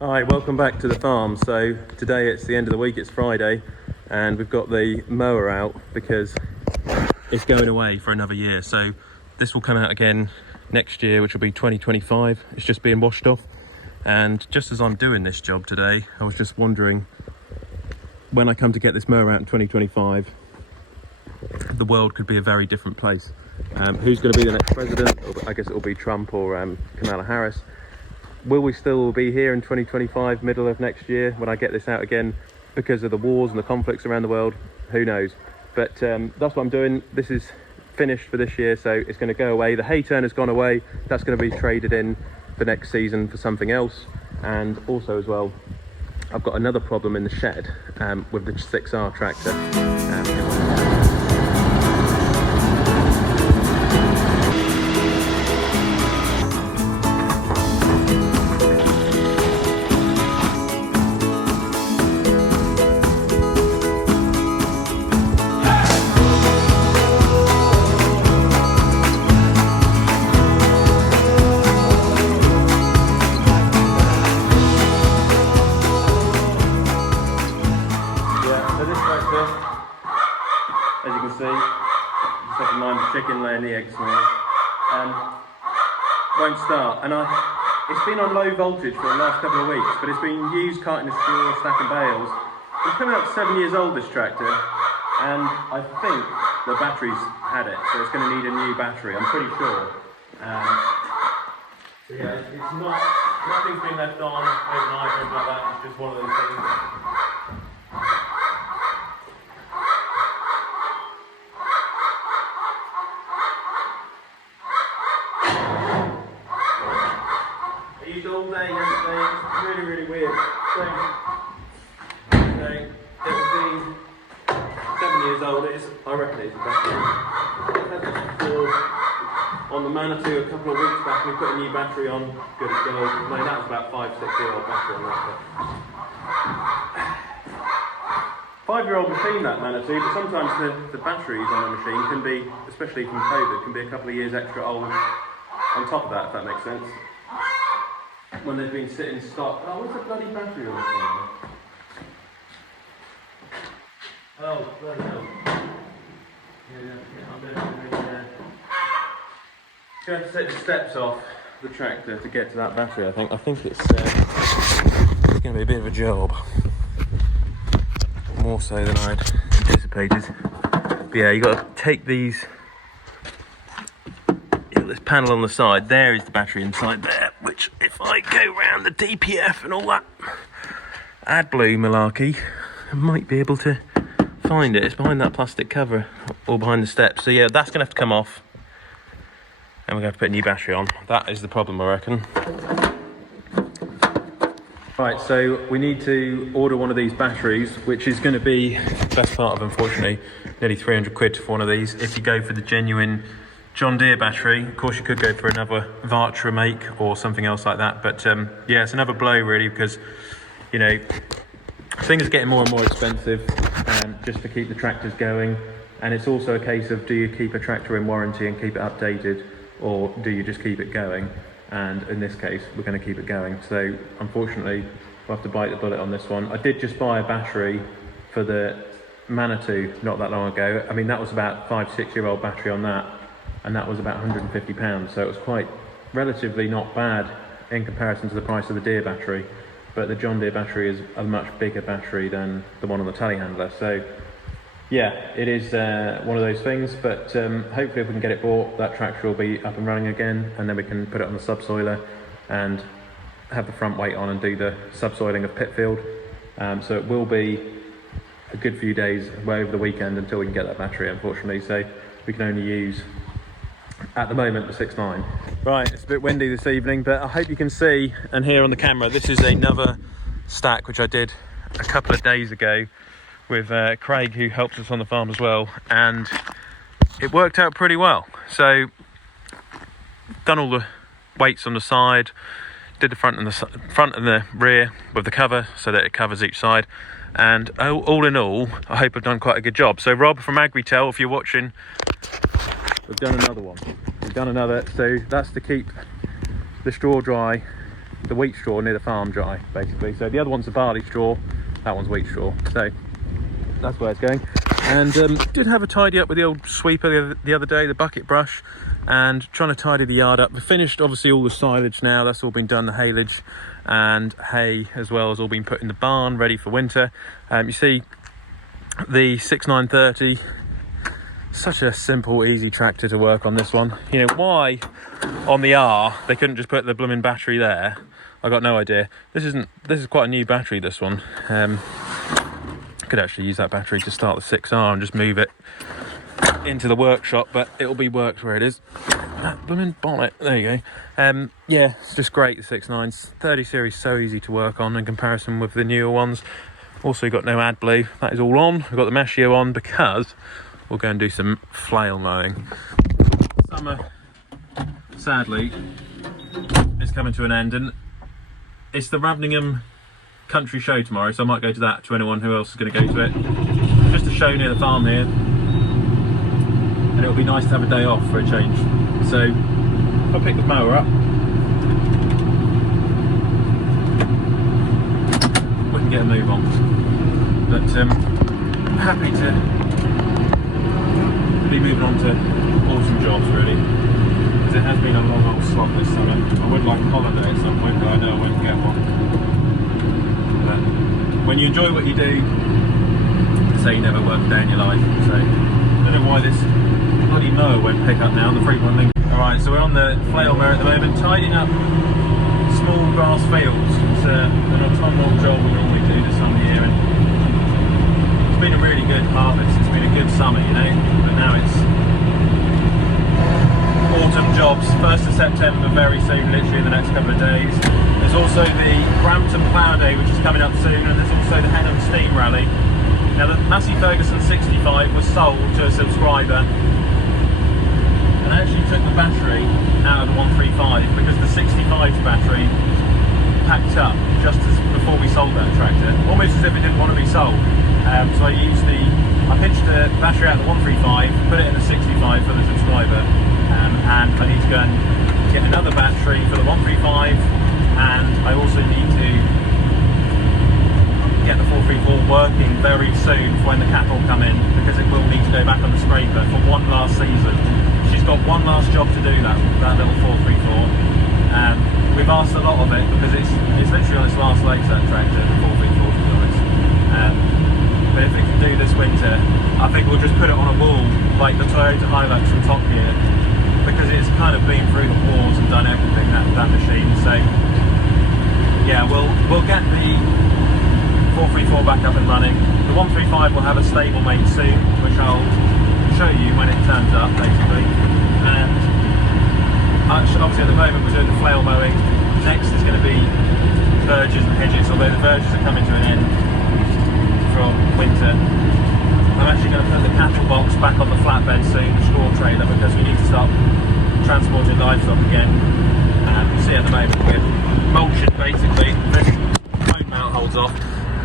Hi, welcome back to the farm. So today it's the end of the week, it's Friday, and we've got the mower out because it's going away for another year. So this will come out again next year, which will be 2025. It's just being washed off. And just as I'm doing this job today, I was just wondering, when I come to get this mower out in 2025, the world could be a very different place. Who's going to be the next president? I guess it will be Trump or Kamala Harris. Will we still be here in 2025, middle of next year, when I get this out again, because of the wars and the conflicts around the world? Who knows? But that's what I'm doing. This is finished for this year, so it's going to go away. The hay turn has gone away. That's going to be traded in for next season for something else. And also as well, I've got another problem in the shed with the 6R tractor. As you can see, just have to mind the chicken laying the eggs for me. Won't start, and it's been on low voltage for the last couple of weeks, but it's been used carting the straw, stacking bales. It's coming up 7 years old, this tractor, and I think the battery's had it, so it's going to need a new battery, I'm pretty sure. So yeah, it's not, nothing's been left on overnight or anything like that, it's just one of those things. All day yesterday, it's really, really weird. So it will be 7 years old. I reckon it's a battery. I've had this before on the Manitou a couple of weeks back, and we put a new battery on, good as gold. I mean, that was about 5-6 year old battery on that. 5-year-old machine, that Manitou, but sometimes the batteries on a machine can be, especially from COVID, can be a couple of years extra old on top of that, if that makes sense. When they've been sitting stock. Oh, what's the bloody battery on this one? Oh, bloody hell. I'm going to have to take the steps off the tractor to get to that battery, I think. I think it's going to be a bit of a job. More so than I'd anticipated. But yeah, you've got to take these. This panel on the side, there is the battery inside there, which if I go round the DPF and all that AdBlue malarkey, I might be able to find it. It's behind that plastic cover or behind the steps. So yeah, that's going to have to come off and we're going to have to put a new battery on. That is the problem, I reckon. Right, so we need to order one of these batteries, which is going to be the best part of, unfortunately, nearly 300 quid for one of these. If you go for the genuine John Deere battery, of course you could go for another Vartra make or something else like that, but yeah, it's another blow really, because you know things are getting more and more expensive just to keep the tractors going, and it's also a case of, do you keep a tractor in warranty and keep it updated, or do you just keep it going? And in this case we're going to keep it going, so unfortunately we'll have to bite the bullet on this one. I did just buy a battery for the Manitou not that long ago. I mean, that was about 5-6 year old battery on that, and that was about £150, so it was quite relatively not bad in comparison to the price of the Deere battery. But the John Deere battery is a much bigger battery than the one on the Telehandler, so yeah, it is one of those things. But hopefully if we can get it bought, that tractor will be up and running again, and then we can put it on the subsoiler and have the front weight on and do the subsoiling of Pitfield. So it will be a good few days way over the weekend until we can get that battery, unfortunately, so we can only use at the moment the 6.9. Right, it's a bit windy this evening, but I hope you can see and hear on the camera, this is another stack which I did a couple of days ago with Craig, who helped us on the farm as well, and it worked out pretty well. So done all the weights on the side, did the front and the rear with the cover so that it covers each side, and all in all I hope I've done quite a good job. So Rob from AgriTel, if you're watching, we've done another one. We've done another, so that's to keep the straw dry the wheat straw near the farm dry, basically. So the other one's the barley straw, that one's wheat straw. So that's where it's going. And did have a tidy up with the old sweeper the other day, the bucket brush, and trying to tidy the yard up. We finished obviously all the silage now, that's all been done, the haylage and hay as well has all been put in the barn, ready for winter. You see the 6930, such a simple, easy tractor to work on this one. You know, why on the R they couldn't just put the blooming battery there, I got no idea. This is quite a new battery, this one. Could actually use that battery to start the 6R and just move it into the workshop, but it'll be worked where it is. That blooming bonnet, there you go. Yeah, it's just great, the 69s. 30 series, so easy to work on in comparison with the newer ones. Also got no AdBlue, that is all on. We've got the Meshio on because we'll go and do some flail mowing. Summer, sadly, is coming to an end, and it's the Raveningham Country Show tomorrow, so I might go to that, to anyone who else is going to go to it. Just a show near the farm here, and it'll be nice to have a day off for a change. So I'll pick the mower up, we can get a move on. But happy to be moving on to autumn jobs, really, because it has been a long old slog this summer. I would like a holiday at some point, but I know I won't get one. When you enjoy what you do, say you never work a day in your life. So I don't know why this bloody mower won't pick up now, the frequent link. Alright, so we're on the flail mower at the moment, tidying up small grass fields. It's an autumnal job we normally do this time of year, and it's been a really good harvest. It's been a good summer, you know, but now it's autumn jobs. 1st of September very soon, literally in the next couple of days. There's also the Brampton Plough Day, which is coming up soon, and there's also the Henham Steam Rally. Now the Massey Ferguson 65 was sold to a subscriber, and I actually took the battery out of the 135 because the 65's battery packed up just as before we sold that tractor, almost as if it didn't want to be sold. So I pitched the battery out of the 135, put it in the 65 for the subscriber, and I need to go and get another battery for the 135, and I also need to get the 434 working very soon for when the cattle come in, because it will need to go back on the scraper for one last season. She's got one last job to do, that little 434. We've asked a lot of it because it's literally on its last legs, that tractor, the 434, to be honest. But if it can do this winter, I think we'll just put it on a wall like the Toyota Hilux from Top Gear, because it's kind of been through the wars and done everything, that machine. So yeah, we'll get the 434 back up and running. The 135 will have a stablemate soon, which I'll show you when it turns up, basically. And obviously at the moment we're doing the flail mowing. Next is going to be verges and hedges, although the verges are coming to an end from winter. I'm actually going to put the cattle box back on the flatbed soon, the straw trailer, because we need to start transporting livestock again. You see at the moment we're mulching, basically. This phone mount holds off.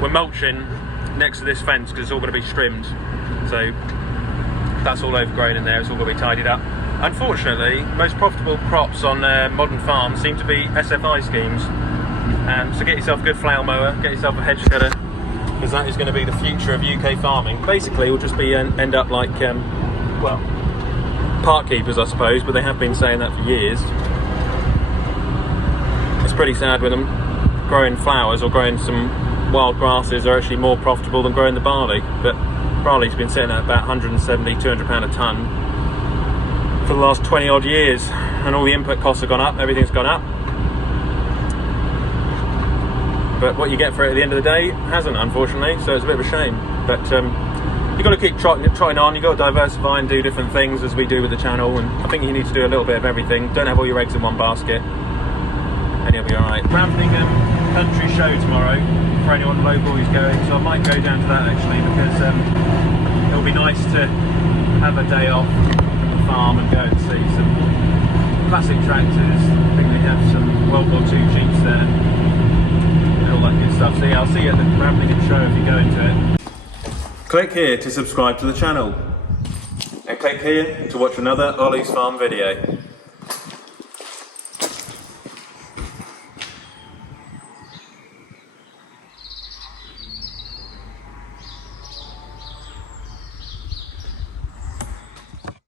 We're mulching next to this fence because it's all going to be trimmed. So that's all overgrown in there, it's all going to be tidied up. Unfortunately, most profitable crops on modern farms seem to be SFI schemes. So get yourself a good flail mower, get yourself a hedge cutter, because that is going to be the future of UK farming. Basically, it will just be end up like, well, park keepers, I suppose, but they have been saying that for years. It's pretty sad with them. Growing flowers or growing some wild grasses are actually more profitable than growing the barley, but barley's been sitting at about 170, 200 pound a tonne for the last 20 odd years, and all the input costs have gone up, everything's gone up. But what you get for it at the end of the day hasn't, unfortunately, so it's a bit of a shame. But you've got to keep trotting on, you've got to diversify and do different things as we do with the channel, and I think you need to do a little bit of everything. Don't have all your eggs in one basket, and you'll be alright. Raveningham Country Show tomorrow, for anyone local who's going, so I might go down to that actually, because it'll be nice to have a day off from the farm and go and see some classic tractors. I think they have some World War II Jeeps there, and all that good stuff. So yeah, I'll see you at the Raveningham Show if you go into it. Click here to subscribe to the channel, and click here to watch another Olly's Farm video.